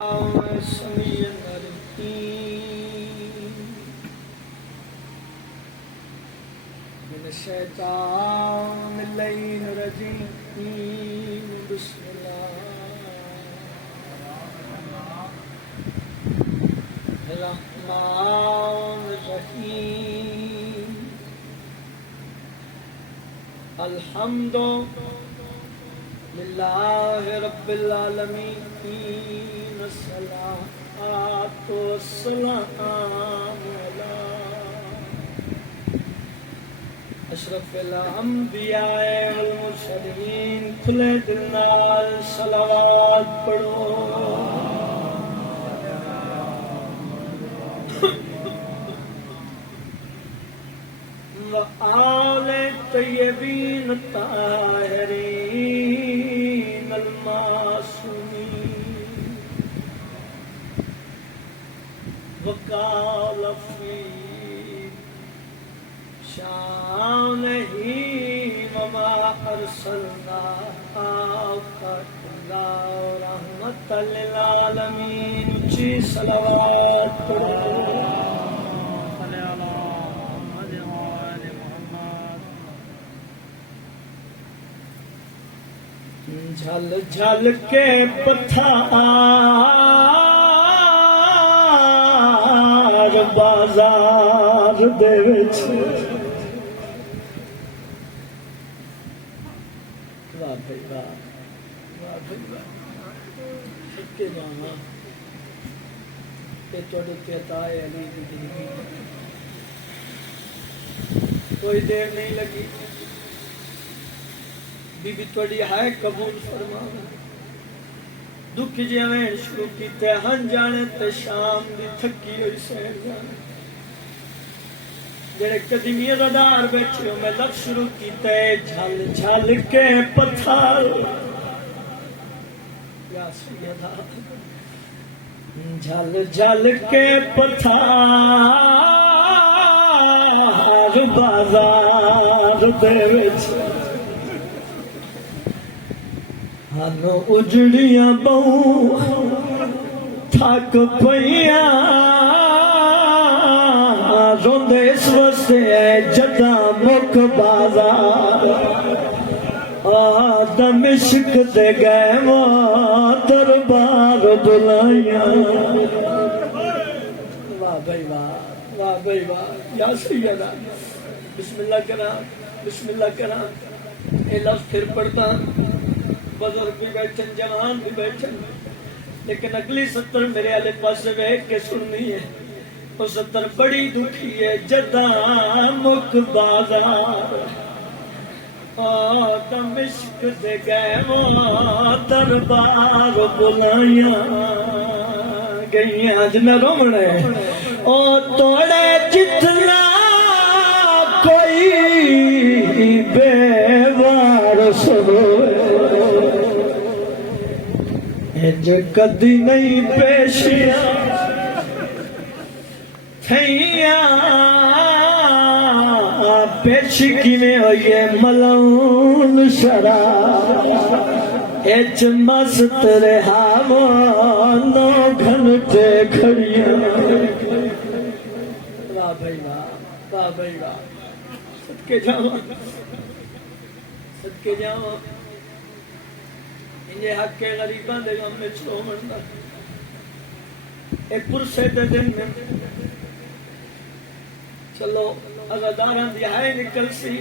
سميع العليم من الشيطان اللعين الرجيم بسم الله الرحمن الرحيم الحمد لله رب العالمين الصلاة والسلام على اشرف الانبیاء والمرسلین کھلے دل نال صلوات پڑھو وآل طیبین الطاہرین المعصومین وقال في شانه وما أرسلناك إلا رحمة للعالمين جی صلوات جھل جھل کے پتھر بازار دے وچ واہ بھائی واہ واہ بھائی واہ سکے جانا یہ تھوڑے کہتا ہے علی دی زندگی کوئی دیر نہیں لگی بی بی تھوڑی ہے قبول فرما دکھ جیویں شروع کیتے ہن جانے تے شام دی تھکی ہوئی سیر جانے جڑے قدیمی عزادار بیٹھے ہو میں لفظ شروع کیتے جھل جھل کے پتھر یا سیدہ جھل جھل کے پتھر بازار دے وچ ہنو اجڑیاں بہوں تھک پئیاں روندے اس واسطے جداں مک بازار آدم عشق دے گئے وہاں دربار بلائیاں واہ بھائی واہ واہ بھائی واہ یا سیدہ بسم اللہ کرا بسم اللہ کرا اے لفظ پھر پڑھتا بزرگ بھی بیٹھن جوان بھی بیٹھن لیکن اگلی سطر میرے والے پاس بیٹھ کے سننی ہے وہ سطر بڑی دکھی ہے جداں مک بازار آدم عشق دے گئے وہاں دربار بلائیاں گئیاں اج نہ رومنے او توڑے جتنا کوئی بے وارث ہوئے جو کدی نہیں پیشیاں تھیاں پیش کی میں ہوئے ملون شراب ایچ مست رہا نو گھنٹے کھڑیاں واہ بھائی واہ واہ بھائی واہ صدقے جاؤں صدقے جاؤں یہ حق کے غریبان دے غم میں چھو مرنا ایک پرسے دے دن میں چلو عزاداران دی آئے نکل سی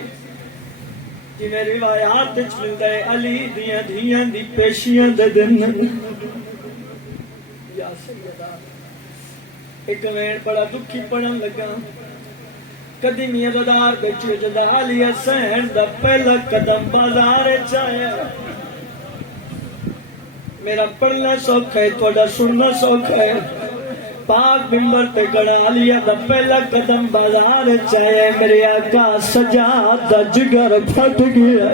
جی میں روایات چل دے علی دیاں دیاں دی پیشیاں دے دن یا سیدہ ایک میں بڑا دکھی پڑھن لگا قدیمی عزادار بیٹھے جدا علی حسین دا پہلا قدم بازار چایا میرا پڑھنا سوکھ ہے توڑا سننا سوکھ ہے پاک ممبر پہ کڑا لیا دا پہلا قدم بازار چاہے میرے آقا سجاد دا جگر پھٹ گیا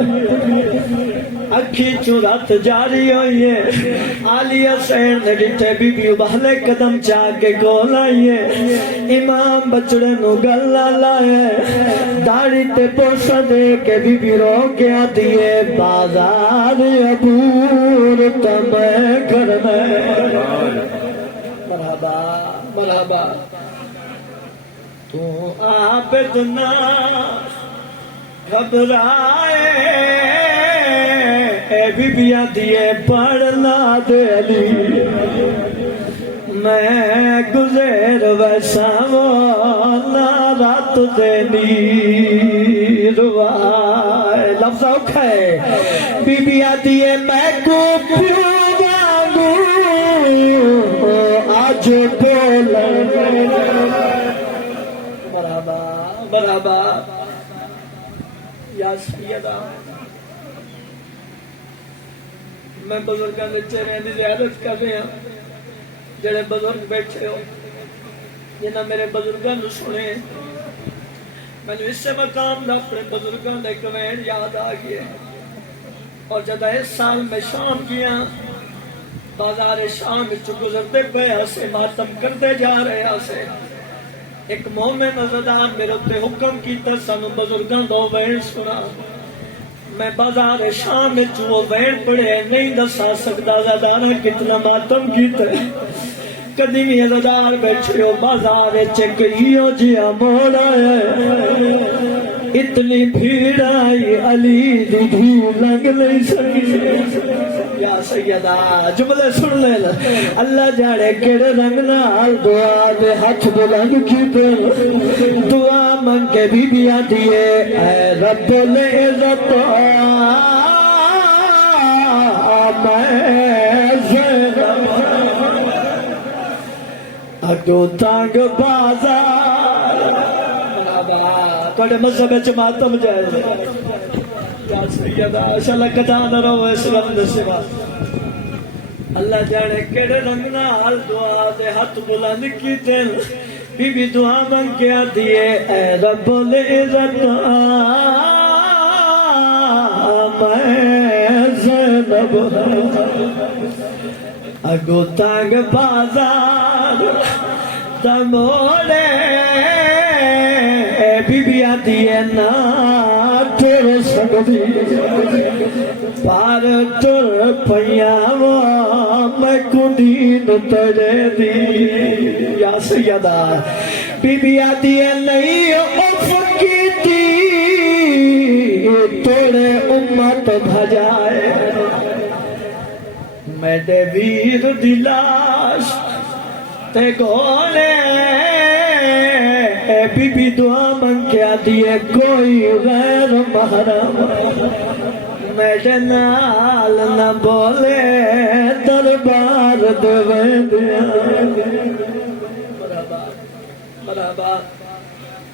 اکھی چورات جاری ہوئی ہے آلیہ سین نے ڈٹھے بی بی بہلے قدم چاہ کے گول آئی ہے امام بچڑے نو گلہ لائے داڑی تے پوسا دے کے بی بی رو کے آتی ہے بازار عبور تمہیں کرنے مرحبا مرحبا تو عابد نہ گھبرائے اے بی بیاں دیئے پڑھنا دے علی میں گزر ویسا والا رات دینی روائے لفظ اوکھا ہے بی بیاں دیئے میں کو پیوں آج بول مرحبا مرحبا یا سیدہ میں بزرگاں دے چہرے دی زیارت کر رہے ہیں جڑے بزرگ بیٹھے ہو جنہاں میرے بزرگاں نو سنے میں نے اس سے مقام دا اپنے بزرگاں دے کوین یاد آ گئے اور جدہ اس سال میں شام کیا بازار شام وچ گزرتے پے ہسے ماتم کرتے جا رہے ہسے ایک مومن عزدار میرے تے حکم کیتا سانو بزرگاں دو وین سنا میں بازار شام وچ وہ وین پڑھے نہیں دسا سکتا عزدار کتنا ماتم کیتا کدی بھی عزدار بیٹھے ہو بازار وچ کئیو جیا موڑ آئے اتنی بھیڑ آئی علی دی دھول لنگ نہیں سکی یا سیدہ جملے سن لے اللہ جاڑے کیڑے رنگ نال دعا دے ہاتھ بلند کیتے دعا منگے بی بیاں دیے اے رب العزت میں زینب اگو تانگ بازار توڑے مذہب ماتم جائے یا سیدہ شاءاللہ کجان رو اس رمد سوا اللہ جانے کیڑے رنگ نال دعا دے ہاتھ بلند کیتے بی بی دعا مانگ کے آدھیے اے رب العزت میں زینب اگو تانگ بازار دموڑے بی بی آتی ہے نا تیرے سکتی پار تر پیاو میں کدین تڑے دی یا سیدہ بی بی آتی ہے نہیں اف کیتی توڑے امت بھجائے میڈے ویر دلاش تے گونے بی بی دعا مانگ کے آتی ہے کوئی غیر محرم میرے نال نہ بولے دربار دوے دیا مرحبا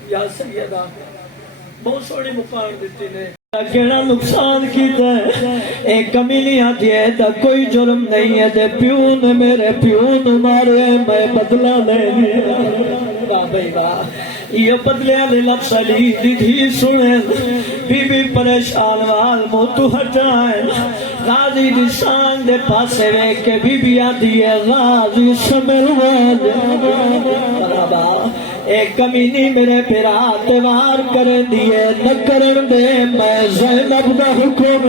یا سیدہ بہت سوڑی مقام دیتی نے کیڑا نقصان کیتا ہے ایک کمی نہیں آتی ہے دا کوئی جرم نہیں ہے دے پیون میرے پیون مارے میں بدلہ لے لیا واہ بھائی واہ یہ بدلے علی لفظ علی دی دھی سنیں بی بی پریشان وال موتو ہٹائیں غازی دی شان دے پاسے وے کے بی بی آتی ہے غازی شمل وال مرحبا ایک کمینی میرے پیرات وار کریں دیئے نہ کرن دے میں زینب دا حکم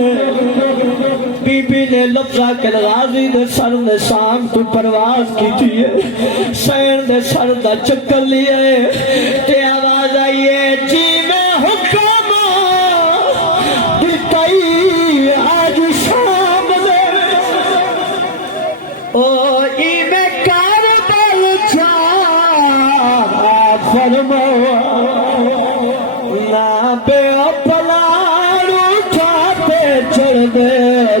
بی بی نے لفظہ کے غازی دے سر دے سام تو پرواز کی تیئے سین دے سر دا چکر لیے تے آواز آئیے جی میں حکم دیتائی آج شام دے او ای میں کاربل جا فرماؤ نہ بے اپلار اٹھاتے چڑھ دے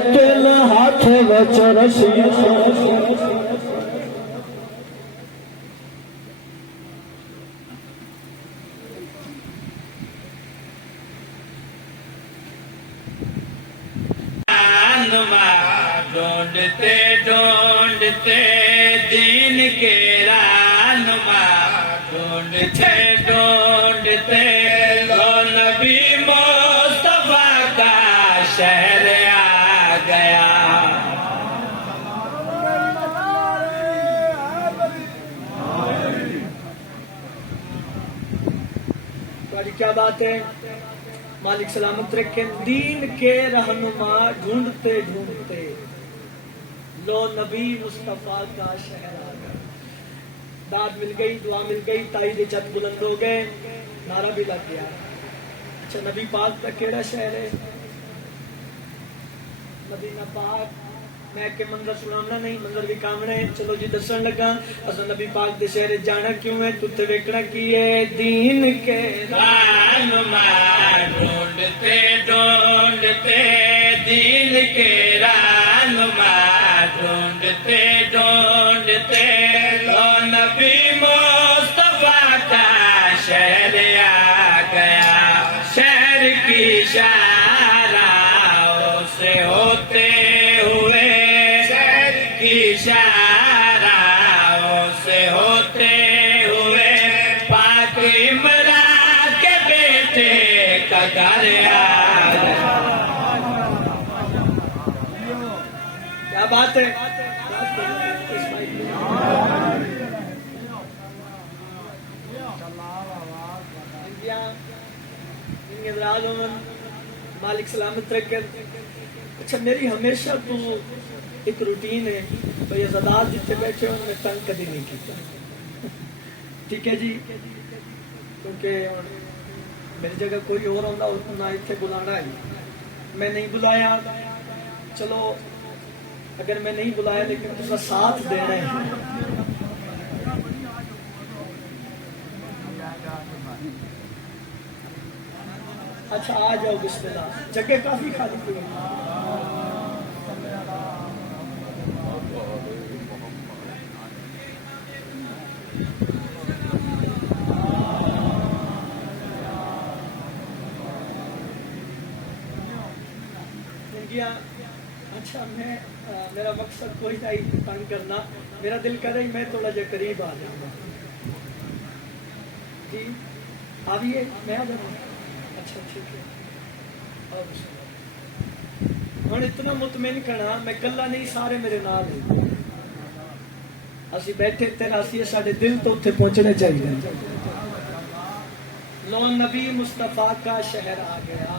دل ہاتھ وچ رسی ڈھونڈتے ڈھونڈتے دین کے راہ ڈھونڈتے ڈھونڈتے لو نبی مصطفیٰ کا شہر آ گیا. کیا بات ہے. مالک سلامت رکھیں. دین کے رہنما ڈھونڈتے ڈھونڈتے لو نبی مصطفیٰ کا شہر آ گیا. داد مل گئی, دعا مل گئی, تائید جت بلند ہو گئے, نعرہ بھی لگ گیا. اچھا نبی پاک کا کیڑا شہر ہے؟ مدینہ پاک. میں کہ منظر سنانا نہیں, منظر بھی کامنے. چلو جی دسن لگا اصل نبی پاک دے شہر جانا کیوں ہے, تُتے ویکھنا کی ہے. دین کے رہنما ڈھونڈتے ڈھونڈتے, دین کے رہنما ڈھونڈتے ڈھونڈتے لو نبی مصطفیٰ کا شہر آ گیا. شہر کی شاہراہوں سے ہوتے ہوئے, شہر کی شاہراہوں سے ہوتے ہوئے پاک عمران کے بیٹے کا گھر آ گیا. کیا بات ہے. مالک سلامت رکھیں. اچھا میری ہمیشہ تو ایک روٹین ہے بھئی عزادار جتنے بیٹھے ہوں میں تنگ کبھی نہیں کیتا. ٹھیک ہے جی, کیونکہ میری جگہ کوئی اور ہوتا نہ اتنے بلانا ہے. میں نہیں بلایا, چلو اگر میں نہیں بلایا لیکن اس کا ساتھ دینا ہے. اچھا آ جاؤ بسم اللہ. جگہ کافی خالی پڑی ہے. اچھا میں میرا مقصد کوئی نہیں تنگ کرنا, میرا دل کر رہی میں تھوڑا جا قریب آ جاؤں گا. جی آئیے میں آ جاؤں. اچھا ٹھیک ہے. ہوں اتنا مطمئن کرنا میں کلا نہیں, سارے میرے نال ہیں. اسی بیٹھے تیراسی سارے دل تو اتنے پہنچنے چاہیے. لو نبی مصطفیٰ کا شہر آ گیا,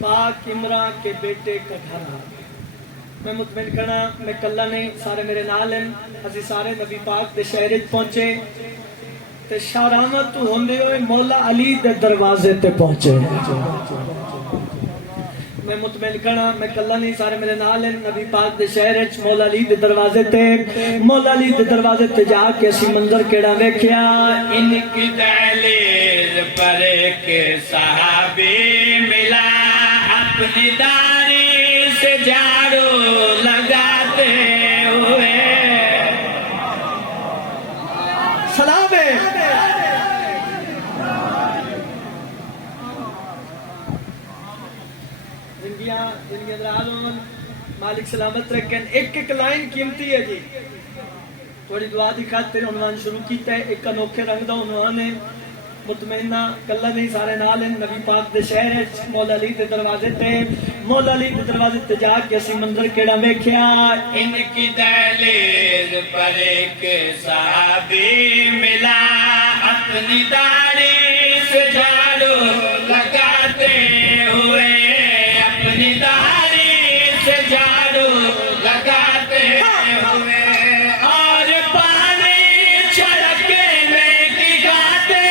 پاک عمران کے بیٹے کا گھر آ گیا. میں مطمئن کرنا میں کلا نہیں, سارے میرے نال ہیں. اسی سارے نبی پاک دے شہر پہنچے تے شارامت ہوندے ہوئے مولا علی دے دروازے تے پہنچے. میں مطمئن کرنا میں کلا نہیں, سارے میرے نال ہیں. نبی پاک دے شہر مولا علی دے دروازے تے, مولا علی دے دروازے تے جا کے اسی منظر کیڑا ویکھیا. ان کی دہلیز پر ایک صحابی ملا, اپنی داڑھی سے جھاڑو لگاتے ہوئے. سلام ہے. مالک سلامت رکھیں. ایک ایک لائن قیمتی ہے جی. تھوڑی دعا دی خاطر عنوان شروع کیتا ہے. ایک انوکھے رنگ دا عنوان ہے. مطمئنہ کلا نہیں, سارے نال ہیں. نبی پاک دے شہر مولا علی دے دروازے تے, مولا علی دے دروازے تے جا کے اسی منظر کیڑا ویکھیا. ان کی دہلیز پر ایک صحابی ملا, اپنی داڑھی سے جھاڑو لگاتے ہوئے, اپنی داڑھی سے جھاڑو لگاتے ہوئے, اور پانی چھڑکنے کی گاتے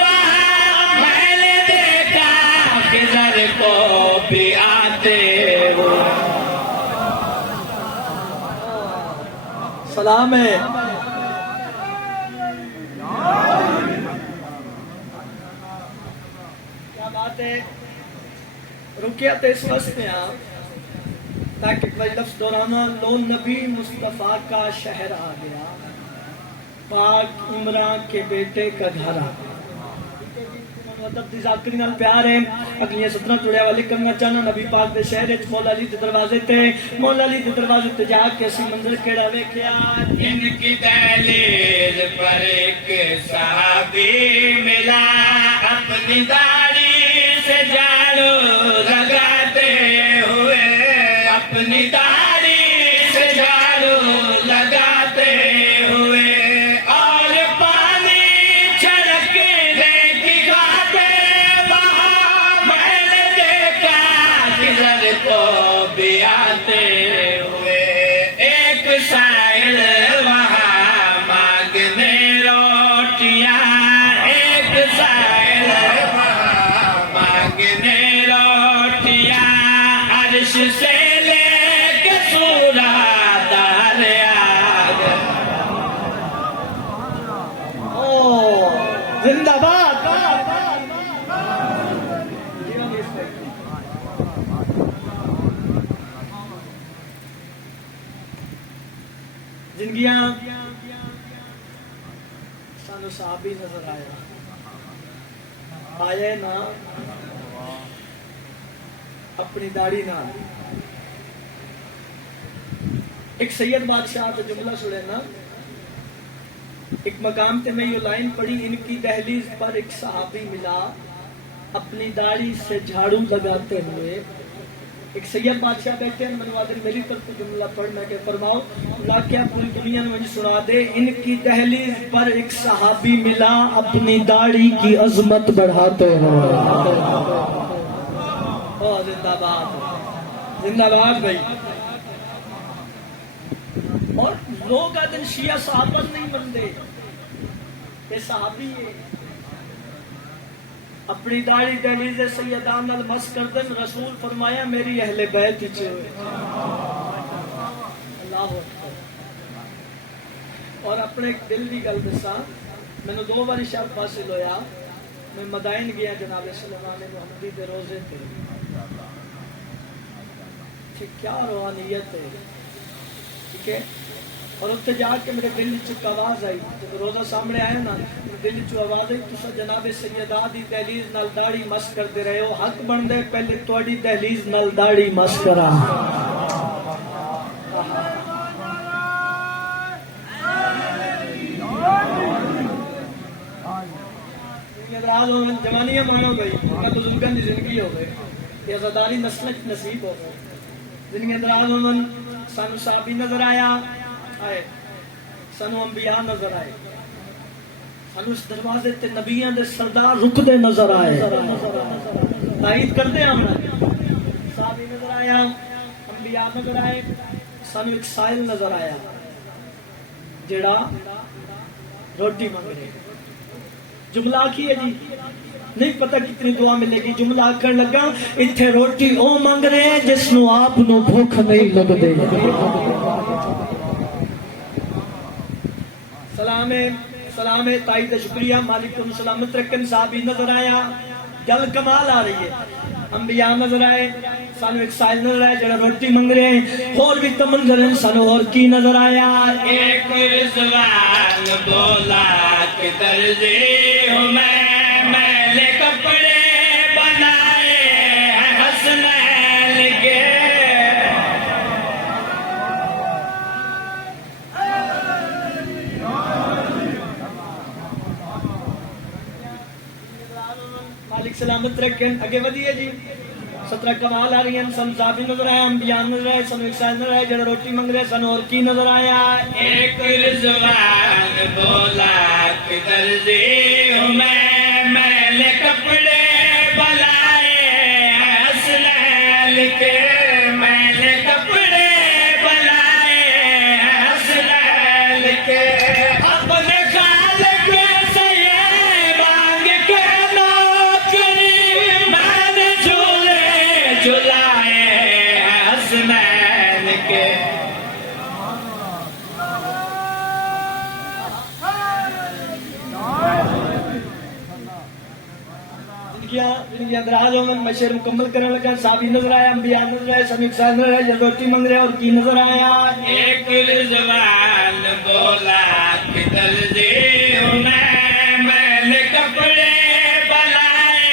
وہاں میں نے دیکھا خضر کو بھی آتے ہوئے. سلام ہے. کیا بات ہے. رکیا تو اس وقت میں آپ تاکہ کوئی لفظ دورانا. لو نبی مصطفیٰ کا شہر آ گیا, پاک عمران کے بیٹے کا گھر آ گیا. مدد دی ذاکری نال پیار ہے اگلیاں 17 جڑے والے کرنا چاہنا نبی پاک دے شہر وچ مولا علی دے دروازے تے جا کے اسی منظر کیڑا ویکھیا ان کی دہلیز پر ایک صحابی ملا اپنی داڑھی سے جھاڑو لگاتے ہوئے اپنی داڑھی سے جھاڑو لگاتے ہوئے اور پانی چھڑکنے کی خاطر وہاں میں نے دیکھا کدھر کو بھی آتے ہوئے ایک سائل وہاں مانگنے روٹیاں ایک سائل وہاں مانگنے روٹیاں عرش سے لے کے سورہ دریا او زندہ باد زندگیاں سانو صحابی نظر آیا نا اپنی داڑھی نہ ایک سید بادشاہ کا جملہ سنے نا ایک مقام تے میں یہ لائن پڑھی ان کی دہلیز پر ایک صحابی ملا اپنی داڑھی سے جھاڑو لگاتے ہوئے ایک سید بادشاہ بیٹھے ہیں منوادر میری طرف جملہ پڑھنا کہ فرماؤ واقعہ پوری دنیا میں مجھے سنا دے ان کی دہلیز پر ایک صحابی ملا اپنی داڑھی کی عظمت بڑھاتے ہوئے زندہ باد بھائی اور لوگ آدن شیعہ صحابت نہیں بنتے یہ صحابی ہے اپنی داڑھی دہلیز سیدان نال مس کردن رسول فرمایا میری اہل بیت وچ اللہ اکبر اور اپنے دل دی گل دساں مینوں 2 بار شرف حاصل ہویا میں مدائن گیا جناب سلیمان محمدی دے روزے تے کیا روحانیت ہے ٹھیک ہے اور اتنے جا کے میرے دل چ آواز آئی جب روزہ سامنے آیا نا دل چ آواز آئی تسا جناب سیدہ دی دہلیز نال داڑھی مس کرتے رہے ہو حق بنتا ہے پہلے تہاڈی دہلیز نال داڑھی مس کرا جوانیاں مانو گئی میں بزرگوں کی زندگی ہو گئی یہ عزاداری نسل نصیب ہو گئی زندگی دراز ہومن سانو صحابی نظر آیا آئے سانو انبیاء نظر آئے سانو اس دروازے تے نبیان دے سردار رکدے نظر آئے تائید کرتے ہیں ہمیں صحابی نظر آیا انبیاء نظر آئے سانو ایک سائل نظر آیا جڑا روٹی مانگ رہے جملہ آکھی ہے جی نہیں پتہ کتنی دعا ملے گی جملہ آکھن لگا اتھے روٹی او مانگ رہے ہیں جس نو آپ نو بھوک نہیں لگ دے سلام ہے تائید شکریہ مالکم سلامت رکھن صحابی نظر آیا گل کمال آ رہی ہے انبیاء نظر آئے سانو ایک سائل نظر آیا جڑا روٹی مانگ رہے ہیں اور بھی تمنظر ہیں سانو اور کی نظر آیا ایک رضوان بولا کہ درزی ہوں میں نے کپڑے بنائے ہیں حسنین کے مالک سلامت رکھیں اگے ودیے جی 17 کمال آ رہی ہیں سن صحابی نظر آیا انبیاء نظر آئے سن ایک سائل نظر آئے جڑا روٹی مانگ رہے سن اور کی نظر آیا ایک رضوان بولا کہ درزی ہوں میں نے کپڑے بنائے ہیں حسنین کے میں نے کپڑے بنائے ہیں حسنین کے اپنے خالق سے یہ مانگ کے نوکری میں نے جھولے جھلائے ہیں حسنین کے زندگی اندراز ہوں میں شعر مکمل کرنے لگا صحابی نظر آیا انبیاء نظر آئے سن ایک سائل نظر آئے جب روٹی مانگ رہے اور کی نظر آیا ایک رضوان بولا کہ درزی ہوں میں نے کپڑے بنائے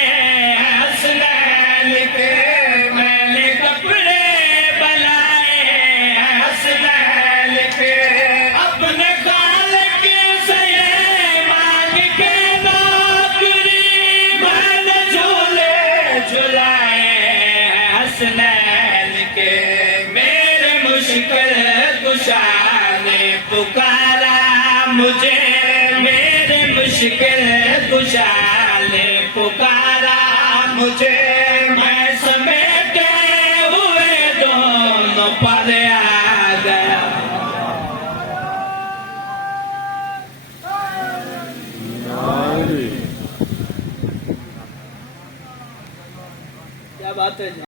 کشا نے پکارا مجھے میرے مشکل کشا نے پکارا مجھے میں سمیٹے ہوئے دونوں پر آ گیا کیا بات ہے جی